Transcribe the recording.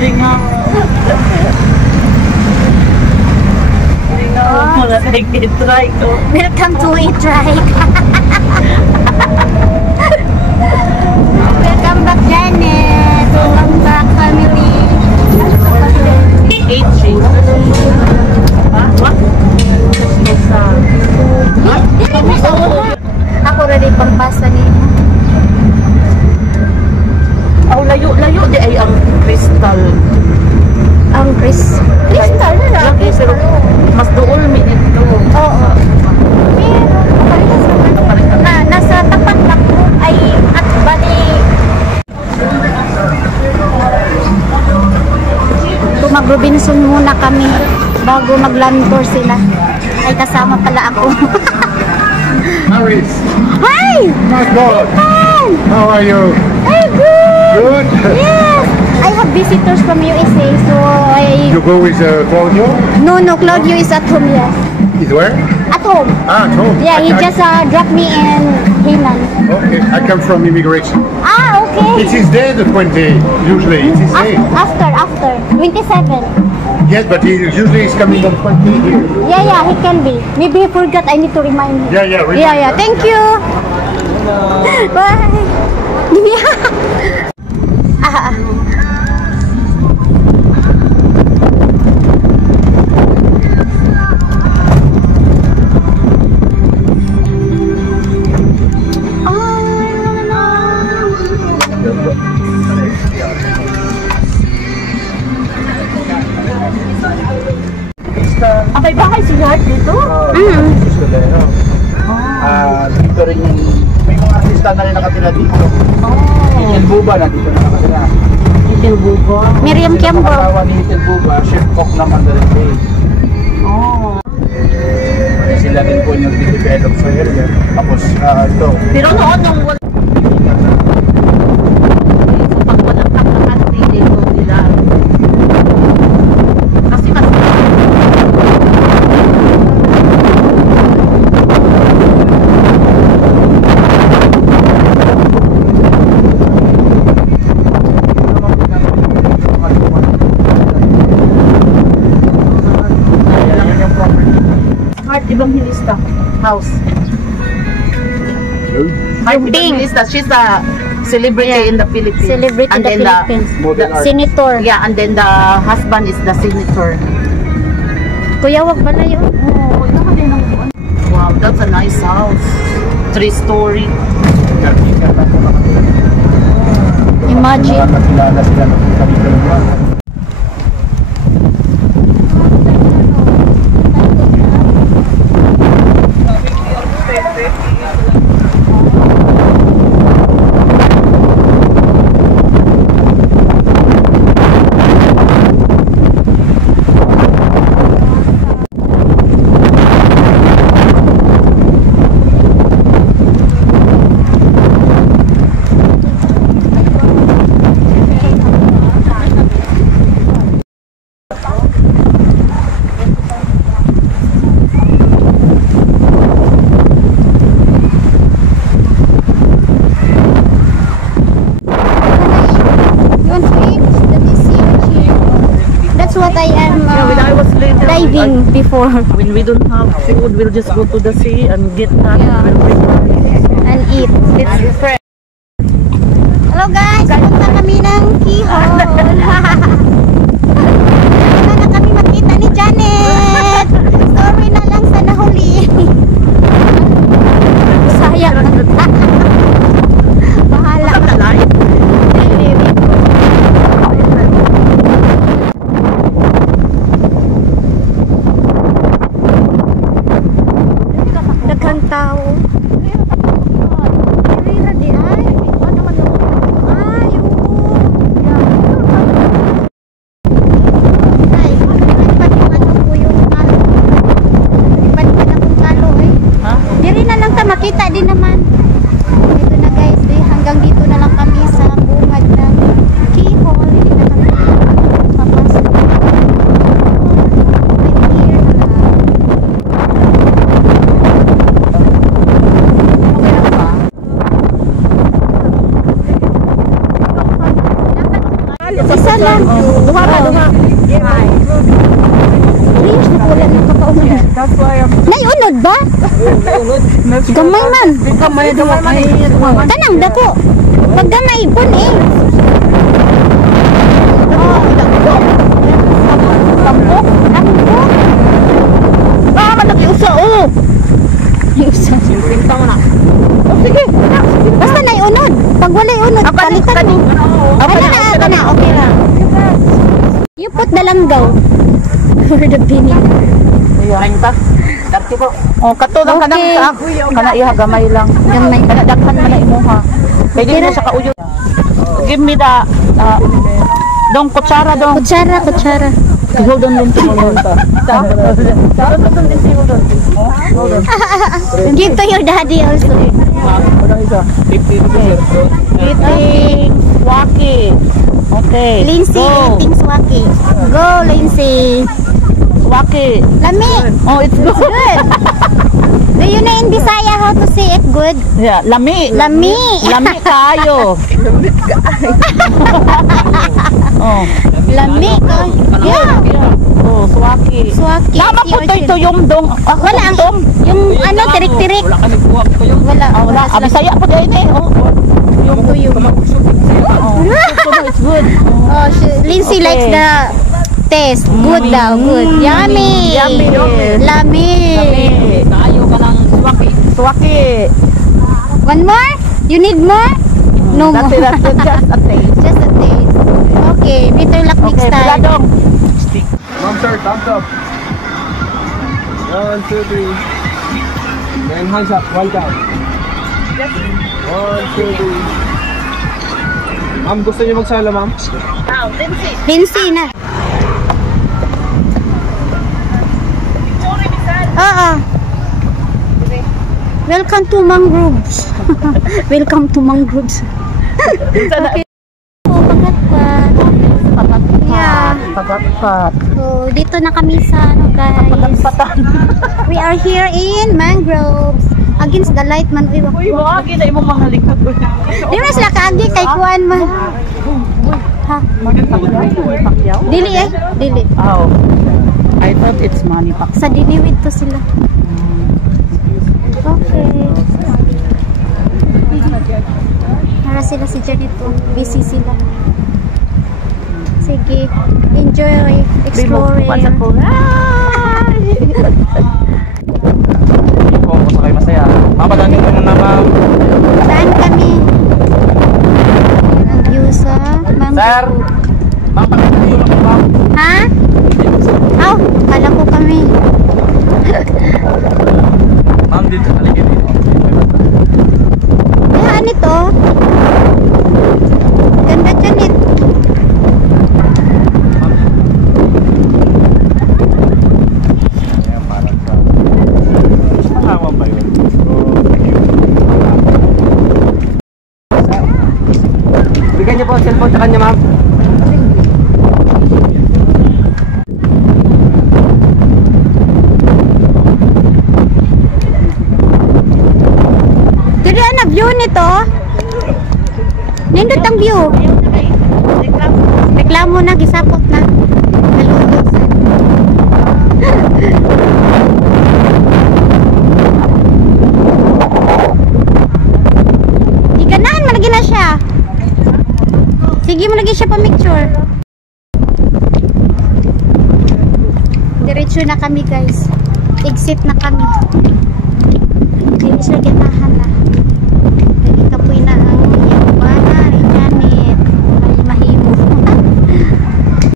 Lingaw. Lingaw mo na nag-try ko. Welcome to Itry. Welcome back, Janet. Welcome back, family. Aging. What? Ako ready pampasa ni. Oh, layo di ay ang crystal. Ang crystal na lang. Lagi, pero mas dool mi dito. Oo. Pero nasa tapat lang po ay at bali. Mag-Robinson muna kami bago mag-land tour sila. Ay kasama pala ako. Maris. Hi! My God. Hi! How are you? Hey, good! Good. Yes! I have visitors from USA, so I... You go with Claudio? No, Claudio is at home, yes. He's where? At home. Ah, at home. Yeah, he just dropped me in Henan. Okay, I come from immigration. Ah, okay. It is day the 20, usually. It is day. After. 27. Yes, but he usually is coming on 20 here. Yeah, he can be. Maybe he forgot, I need to remind him. Yeah. Yeah, thank you. Bye. May bahay si Yard dito? Dito rin yung may mga artista na rin nakatira dito. Hitil Buba na dito na nakatira. Hitil Buba. Miriam Kiambo. Ang ni Hitil Buba, chef cook ng Mandarin Bay. Sila din po yung develop sa area. Tapos ito. Pero noon nung wala dito nila. Kasi Evangelista house. Heart Evangelista, she's a celebrity in the Philippines. Celebrity in the Philippines. Senator. Yeah, and then the husband is the senator. Kuya, wag ba na yun? Wow, that's a nice house. 3-story. Imagine. Nakilala sila ng kami. Diving before. When we don't have food, we'll just go to the sea and get that. Yeah. And eat. It's fresh. Hello guys, punta kami ng Kihol. Wala na kami makita ni Janet. Sorry na lang sa nahuli. Sayang. Bahala ka. Daghang tao. Rira di ay. Ano man yun? Ay, oo. lang. Duha ka, duha. Cringe na pula ng kakaunan. That's why I'm... Naiunod ba? Gamay man. Kamay, duha man. Tanang dako. Pag gamay ipon eh. Tampo. Ah, nakiusa, oh. Iusa. Pinta mo na. Oh, sige. Basta naiunod. Pag wala unod, palitan mo. Ako na. Okay lang. You put the langgaw. For the binig. Ayun ta. Dati po. Oh, kato lang kanang Okay. sa ako. Kana iha gamay lang. Gamay. Kana daghan man na imuha. Pwede mo sa kauyo. Give me the dong kutsara dong. Kutsara. Hold on din to hold on. Give to your daddy also. Eating waki. Okay. Lindsay, Go. eating swaki. Go, Lindsay. Waki. Lami. Oh, it's good. Good. Do you know in Bisaya how to say it good? Yeah, lami. Lami. Lami kayo. Oh. Lami. Yeah. Oh, swaki. Swaki. Tama po ito yung dong. Wala ang yung ano tirik-tirik. Wala. Wala. Bisaya po din eh. Oh. Yung tuyo. Oh. It's good. Oh, Lindsay Okay. likes the taste. Good daw. Good. Yummy. Yummy. Lami. Kayo ka ng swaki. Swaki. One more? You need more? No That's more. it. Just a taste. Just a taste. Okay. Better luck next Okay, time. buladong. Mom, sir, thumbs up. 1, 2, 3. Then hands up, one count. 1, 2, 3. Ma'am, gusto niyo magsala, ma'am? Lindsay na. Oo. Welcome to Mangroves. Welcome to Mangroves. Okay. Oh, pagat-pat. Yeah. Pagat-pat. So, dito na kami sa ano guys. We are here in Mangroves. Against the light man. Uy, Uy, wagi na imong mga likod. di mas lakaagi kay kuan man. Ha? Dili eh. Dili. Oh. I thought it's money pack. Sa diniwid to sila. Okay. Para sila si Janito. Busy sila. Sige. Enjoy exploring. Oo, masakay masaya. Mapadanin ko na ma'am. Saan kami? Ang view sa Mango. Sir! Mapadanin ko na ma'am. Ha? Aw, kala ko kami. Ma'am, dito. Haligin dito. Kaya nito? Ganda dyan eh. Tama ba yun? Bigyan niyo po ang cellphone sa kanya, ma'am. Dili na view nito. Nindot ang view. Reklamo na, gisapot na. Iganahan mo lagi na siya. Sige mo lagi siya pa-picture. Diretso na kami guys. Exit na kami.